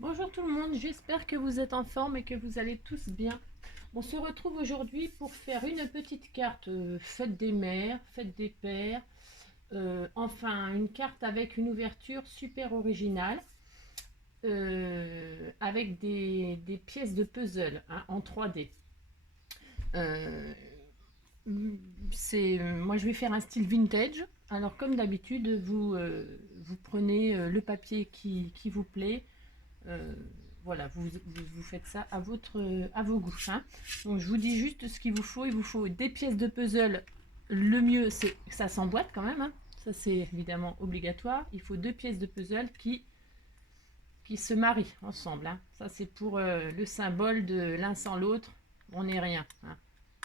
Bonjour tout le monde, j'espère que vous êtes en forme et que vous allez tous bien. On se retrouve aujourd'hui pour faire une petite carte fête des mères, fête des pères, enfin une carte avec une ouverture super originale, avec des pièces de puzzle hein, en 3D. Euh, moi je vais faire un style vintage. Alors comme d'habitude, vous prenez le papier qui vous plaît. Euh, voilà, vous faites ça à vos goûts. Hein. Donc je vous dis juste ce qu'il vous faut. Il vous faut des pièces de puzzle. Le mieux, c'est que ça s'emboîte quand même. Hein. Ça, c'est évidemment obligatoire. Il faut deux pièces de puzzle qui se marient ensemble. Hein. Ça, c'est pour le symbole de l'un sans l'autre. On n'est rien. Hein.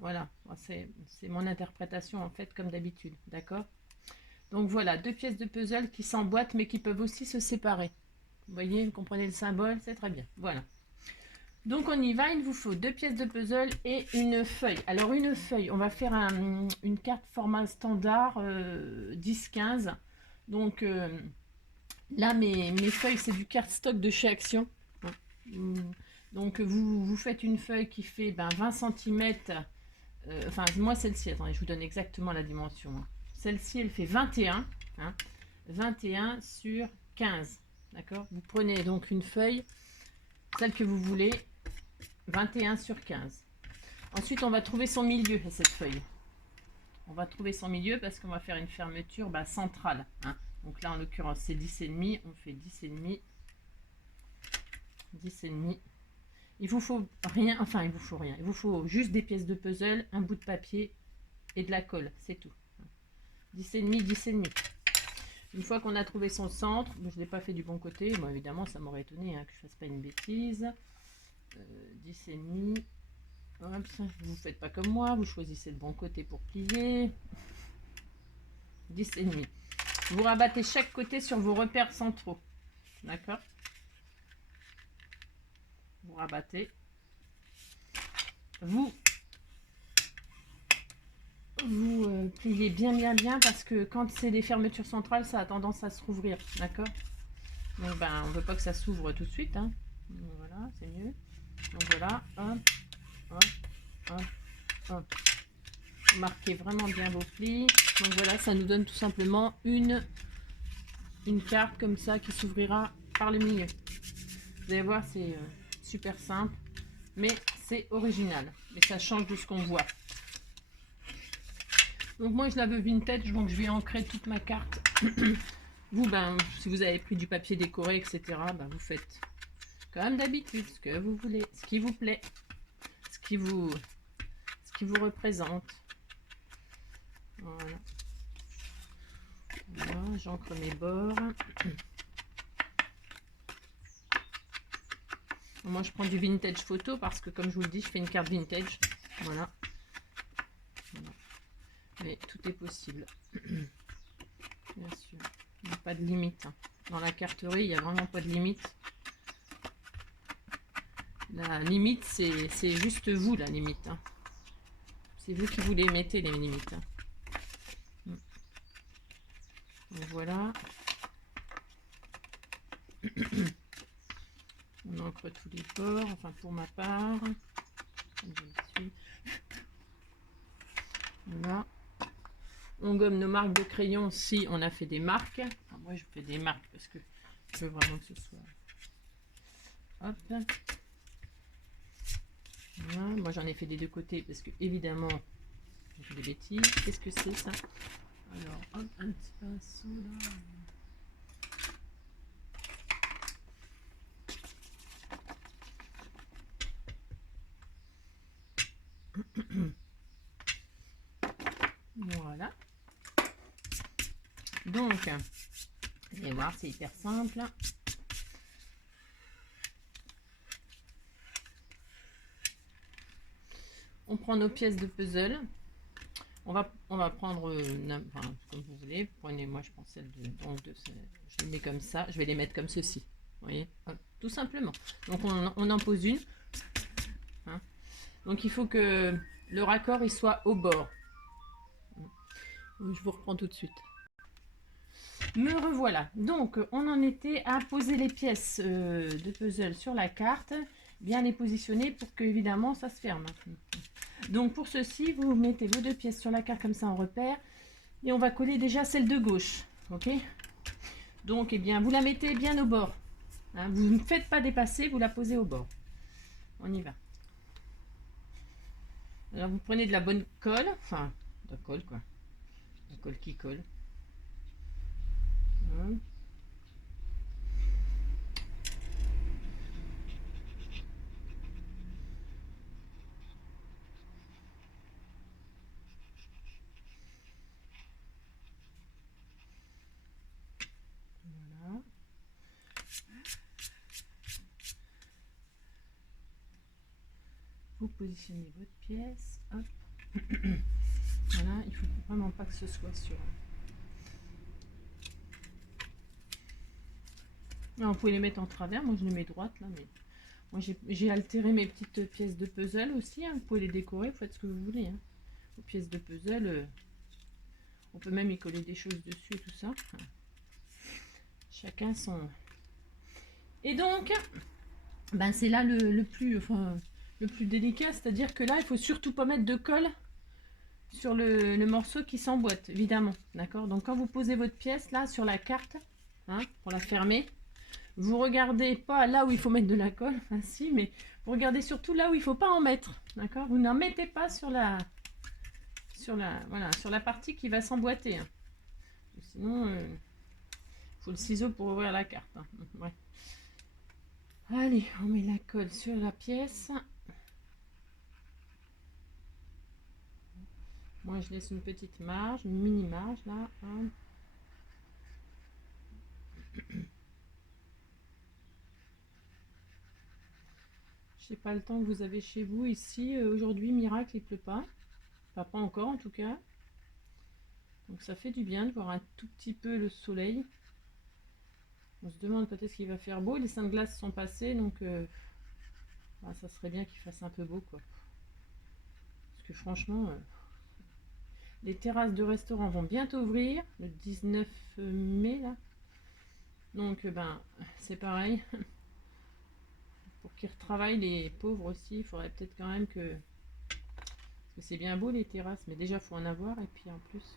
Voilà, c'est mon interprétation en fait, comme d'habitude. D'accord. Donc voilà, deux pièces de puzzle qui s'emboîtent mais qui peuvent aussi se séparer. Vous voyez, vous comprenez le symbole, c'est très bien. Voilà. Donc on y va, il vous faut deux pièces de puzzle et une feuille. Alors une feuille, on va faire une carte format standard 10-15. Donc là, mes feuilles, c'est du cardstock de chez Action. Donc vous faites une feuille qui fait 20 cm. Enfin, moi celle-ci, attendez, je vous donne exactement la dimension. Hein. Celle-ci, elle fait 21. Hein, 21 sur 15. D'accord. Vous prenez donc une feuille, celle que vous voulez, 21 sur 15. Ensuite, on va trouver son milieu à cette feuille. On va trouver son milieu parce qu'on va faire une fermeture centrale. Hein. Donc là, en l'occurrence, c'est 10,5. On fait 10,5. 10,5. Il vous faut rien, enfin, il vous faut rien. Il vous faut juste des pièces de puzzle, un bout de papier et de la colle. C'est tout. 10,5, 10,5. Une fois qu'on a trouvé son centre, je ne l'ai pas fait du bon côté, bon évidemment ça m'aurait étonné hein, que je ne fasse pas une bêtise. 10,5. Hop, vous ne faites pas comme moi, vous choisissez le bon côté pour plier. 10,5. Vous rabattez chaque côté sur vos repères centraux. D'accord. Vous rabattez. Vous pliez bien parce que quand c'est des fermetures centrales, ça a tendance à se rouvrir. D'accord. Donc on ne veut pas que ça s'ouvre tout de suite. Hein. Donc, voilà, c'est mieux. Donc voilà, hop, hop, hop, hop. Marquez vraiment bien vos plis. Donc voilà, ça nous donne tout simplement une carte comme ça qui s'ouvrira par le milieu. Vous allez voir, c'est super simple, mais c'est original. Et ça change de ce qu'on voit. Donc moi, je la veux vintage, donc je vais ancrer toute ma carte. Vous, si vous avez pris du papier décoré, etc., vous faites comme d'habitude ce que vous voulez, ce qui vous plaît, ce qui vous représente. Voilà. Voilà, j'ancre mes bords. Moi, je prends du vintage photo parce que, comme je vous le dis, je fais une carte vintage. Voilà. Voilà. Mais tout est possible. Bien sûr. Il n'y a pas de limite. Hein. Dans la carterie, il n'y a vraiment pas de limite. La limite, c'est juste vous, la limite. Hein. C'est vous qui vous les mettez, les limites. Hein. Donc voilà. On encre tous les bords, enfin pour ma part. Voilà. On gomme nos marques de crayon si on a fait des marques. Enfin, moi je fais des marques parce que je veux vraiment que ce soit. Hop. Voilà. Moi j'en ai fait des deux côtés parce que évidemment j'ai fait des bêtises. Qu'est-ce que c'est ça? Alors hop, un petit pinceau là. Voilà. Donc, vous allez voir, c'est hyper simple. On prend nos pièces de puzzle. On va prendre, comme vous voulez. Prenez, moi je prends celle je les mets comme ça. Je vais les mettre comme ceci. Vous voyez, hop, tout simplement. Donc on en pose une. Hein. Donc il faut que le raccord il soit au bord. Je vous reprends tout de suite. Me revoilà. Donc, on en était à poser les pièces de puzzle sur la carte, bien les positionner pour que, évidemment, ça se ferme. Donc, pour ceci, vous mettez vos deux pièces sur la carte comme ça en repère, et on va coller déjà celle de gauche. Ok? Donc, eh bien, vous la mettez bien au bord. Hein, vous ne faites pas dépasser, vous la posez au bord. On y va. Alors, vous prenez de la bonne colle, enfin, de la colle quoi, la colle qui colle. Hein. Voilà. Vous positionnez votre pièce. Hop. Voilà, il faut vraiment pas que ce soit sur. Alors, vous pouvez les mettre en travers. Moi, je les mets droite là, mais moi j'ai altéré mes petites pièces de puzzle aussi. Hein. Vous pouvez les décorer, vous faites ce que vous voulez. Hein. Aux pièces de puzzle, on peut même y coller des choses dessus et tout ça. Enfin, chacun son. Et donc, ben c'est là le plus délicat, c'est-à-dire que là, il faut surtout pas mettre de colle sur le morceau qui s'emboîte, évidemment. D'accord? Donc, quand vous posez votre pièce là sur la carte, hein, pour la fermer, vous regardez pas là où il faut mettre de la colle, enfin si, mais vous regardez surtout là où il faut pas en mettre. D'accord? Vous n'en mettez pas sur la partie qui va s'emboîter. Hein. Sinon, il faut le ciseau pour ouvrir la carte. Hein. Ouais. Allez, on met la colle sur la pièce. Moi, je laisse une petite marge, une mini marge là. Hein. Je sais pas le temps que vous avez chez vous ici. Aujourd'hui, miracle, il pleut pas. Enfin, pas encore en tout cas. Donc ça fait du bien de voir un tout petit peu le soleil. On se demande quand est-ce qu'il va faire beau. Les seins de glace sont passés, donc ça serait bien qu'il fasse un peu beau quoi. Parce que franchement, les terrasses de restaurants vont bientôt ouvrir le 19 mai là. Donc c'est pareil. Pour qu'ils retravaillent les pauvres aussi, il faudrait peut-être quand même que. Parce que c'est bien beau les terrasses, mais déjà il faut en avoir et puis en plus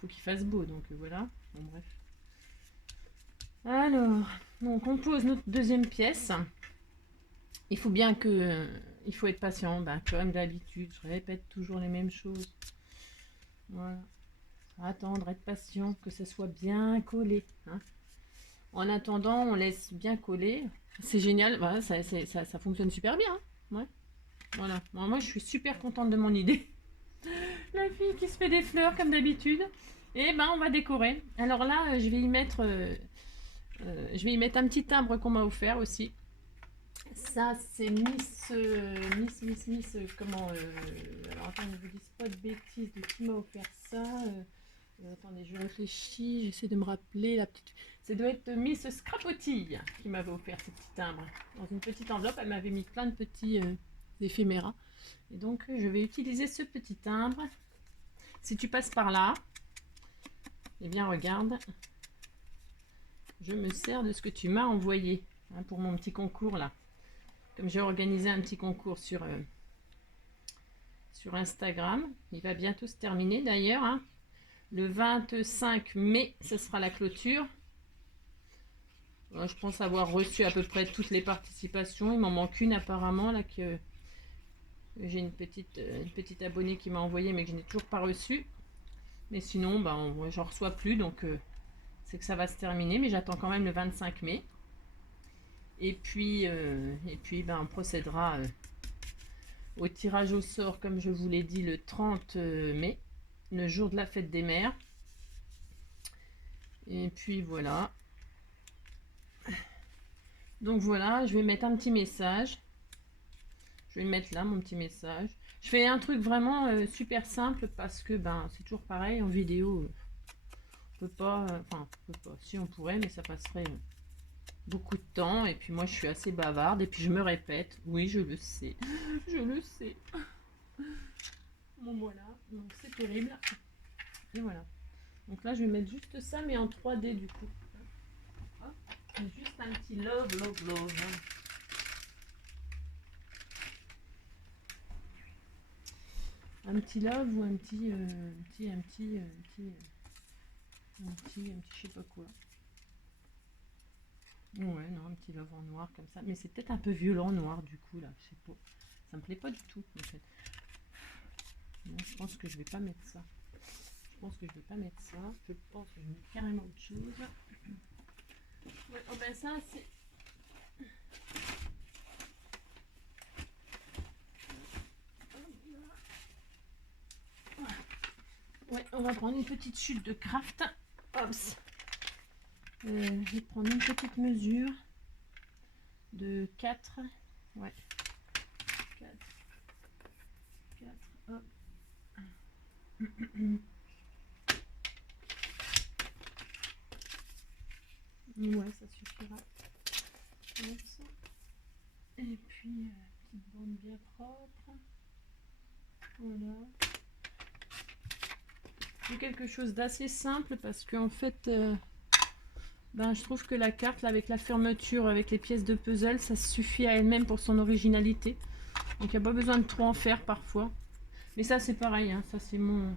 faut qu'il fasse beau. Donc voilà. Bon bref. Alors, donc on pose notre deuxième pièce. Il faut bien que. Il faut être patient, comme d'habitude, je répète toujours les mêmes choses. Voilà. Attendre, être patient, que ce soit bien collé. Hein. En attendant, on laisse bien coller. C'est génial, voilà, ça fonctionne super bien. Hein. Ouais. Voilà. Moi, je suis super contente de mon idée. La fille qui se fait des fleurs comme d'habitude. Et on va décorer. Alors là, je vais y mettre un petit timbre qu'on m'a offert aussi. Ça, c'est comment alors attendez, je vous dis pas de bêtises de qui m'a offert ça. Attendez, je réfléchis, j'essaie de me rappeler la petite. Ça doit être Miss Scrapotille qui m'avait offert ce petit timbre. Dans une petite enveloppe, elle m'avait mis plein de petits éphéméras. Et donc, je vais utiliser ce petit timbre. Si tu passes par là, eh bien, regarde, je me sers de ce que tu m'as envoyé hein, pour mon petit concours là. Comme j'ai organisé un petit concours sur Instagram, il va bientôt se terminer d'ailleurs. Hein. Le 25 mai, ce sera la clôture. Je pense avoir reçu à peu près toutes les participations. Il m'en manque une apparemment là que j'ai une petite abonnée qui m'a envoyé mais que je n'ai toujours pas reçu. Mais sinon, j'en reçois plus donc c'est que ça va se terminer. Mais j'attends quand même le 25 mai. Et puis on procédera au tirage au sort, comme je vous l'ai dit, le 30 mai, le jour de la fête des mères. Et puis voilà. Donc voilà, je vais mettre un petit message. Je vais mettre là mon petit message. Je fais un truc vraiment super simple parce que c'est toujours pareil en vidéo. On peut pas, si on pourrait, mais ça passerait beaucoup de temps. Et puis moi je suis assez bavarde et puis je me répète. Oui, je le sais. Je le sais. Bon voilà, donc c'est terrible. Et voilà. Donc là, je vais mettre juste ça, mais en 3D du coup. Hop. Juste un petit love, love, love. Un petit love ou un petit, je sais pas quoi. Ouais, non, un petit love en noir comme ça. Mais c'est peut-être un peu violent noir du coup là, je sais pas. Ça me plaît pas du tout en fait. Non, je pense que je vais pas mettre ça. Je pense que je vais pas mettre ça. Je pense que je vais mettre carrément autre chose. Ouais, oh ben ça c'est... Ouais, on va prendre une petite chute de craft. Oups. Je vais prendre une petite mesure de 4. Ouais. 4. 4. Hop. Ouais, ça suffira. Oups. Et puis, petite bande bien propre. Voilà. C'est quelque chose d'assez simple parce qu'en fait, ben, je trouve que la carte là, avec la fermeture, avec les pièces de puzzle, ça suffit à elle-même pour son originalité. Donc il n'y a pas besoin de trop en faire parfois. Mais ça c'est pareil, hein, ça c'est mon...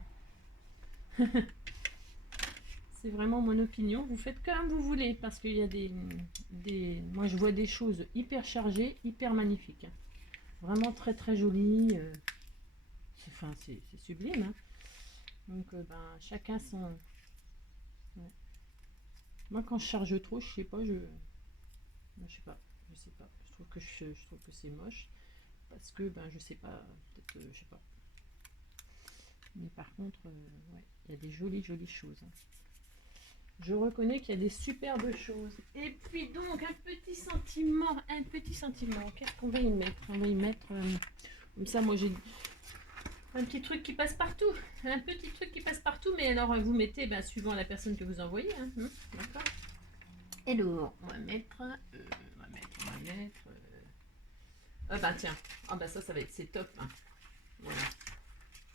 c'est vraiment mon opinion. Vous faites comme vous voulez parce qu'il y a des... Moi je vois des choses hyper chargées, hyper magnifiques. Vraiment très très jolies. Enfin c'est sublime. Hein. Donc ben, chacun son... Ouais. Moi quand je charge trop, je sais pas, je sais pas. Je trouve que c'est moche parce que ben je sais pas, peut-être je sais pas. Mais par contre, ouais, il y a des jolies choses. Hein. Je reconnais qu'il y a des superbes choses. Et puis donc un petit sentiment. Qu'est-ce qu'on va y mettre? On va y mettre comme ça. Moi j'ai un petit truc qui passe partout. Un petit truc qui passe partout. Mais alors vous mettez, ben, suivant la personne que vous envoyez. Hein, d'accord. Hello, on va mettre. Ah bah tiens. Ah bah ça va être, c'est top. Hein. Voilà.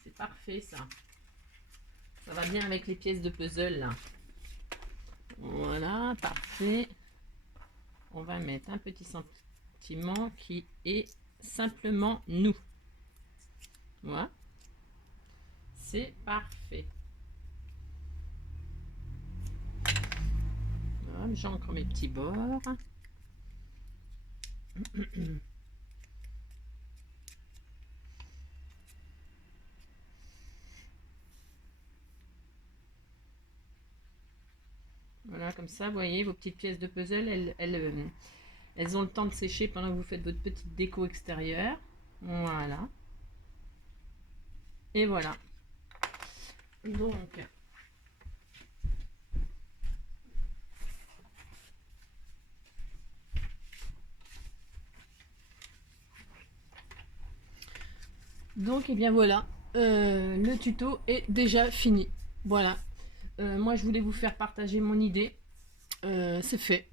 C'est parfait ça. Ça va bien avec les pièces de puzzle là. Voilà, parfait. On va mettre un petit sentiment qui est simplement nous. Voilà. C'est parfait. Voilà, j'encre mes petits bords. Voilà, comme ça, vous voyez, vos petites pièces de puzzle, elles ont le temps de sécher pendant que vous faites votre petite déco extérieure. Voilà. Et voilà. Donc, et bien voilà, le tuto est déjà fini. Voilà. Moi, je voulais vous faire partager mon idée. C'est fait.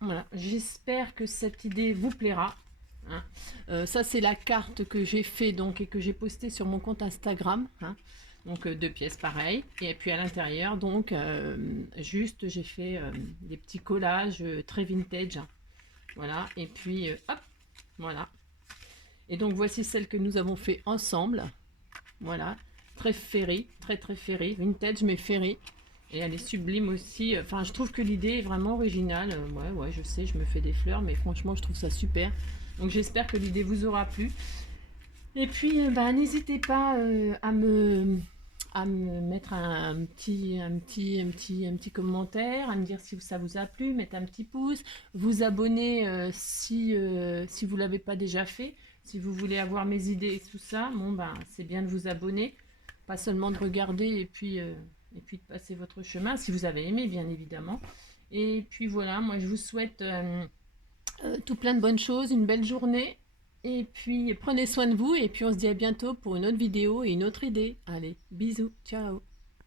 Voilà. J'espère que cette idée vous plaira. Hein. Ça, c'est la carte que j'ai fait donc et que j'ai postée sur mon compte Instagram. Hein. Donc 2 pièces pareil. Et puis à l'intérieur, donc juste j'ai fait des petits collages très vintage. Hein. Voilà. Et puis hop, voilà. Et donc voici celle que nous avons fait ensemble. Voilà. Très ferry, très ferry, vintage mais ferry. Et elle est sublime aussi. Enfin, je trouve que l'idée est vraiment originale. Ouais, je sais, je me fais des fleurs, mais franchement, je trouve ça super. Donc, j'espère que l'idée vous aura plu. Et puis, bah, n'hésitez pas à me mettre un petit commentaire, à me dire si ça vous a plu, mettre un petit pouce, vous abonner si vous ne l'avez pas déjà fait. Si vous voulez avoir mes idées et tout ça, bon, ben, c'est bien de vous abonner. Pas seulement de regarder et puis de passer votre chemin, si vous avez aimé, bien évidemment. Et puis voilà, moi je vous souhaite tout plein de bonnes choses, une belle journée. Et puis prenez soin de vous et puis on se dit à bientôt pour une autre vidéo et une autre idée. Allez, bisous, ciao.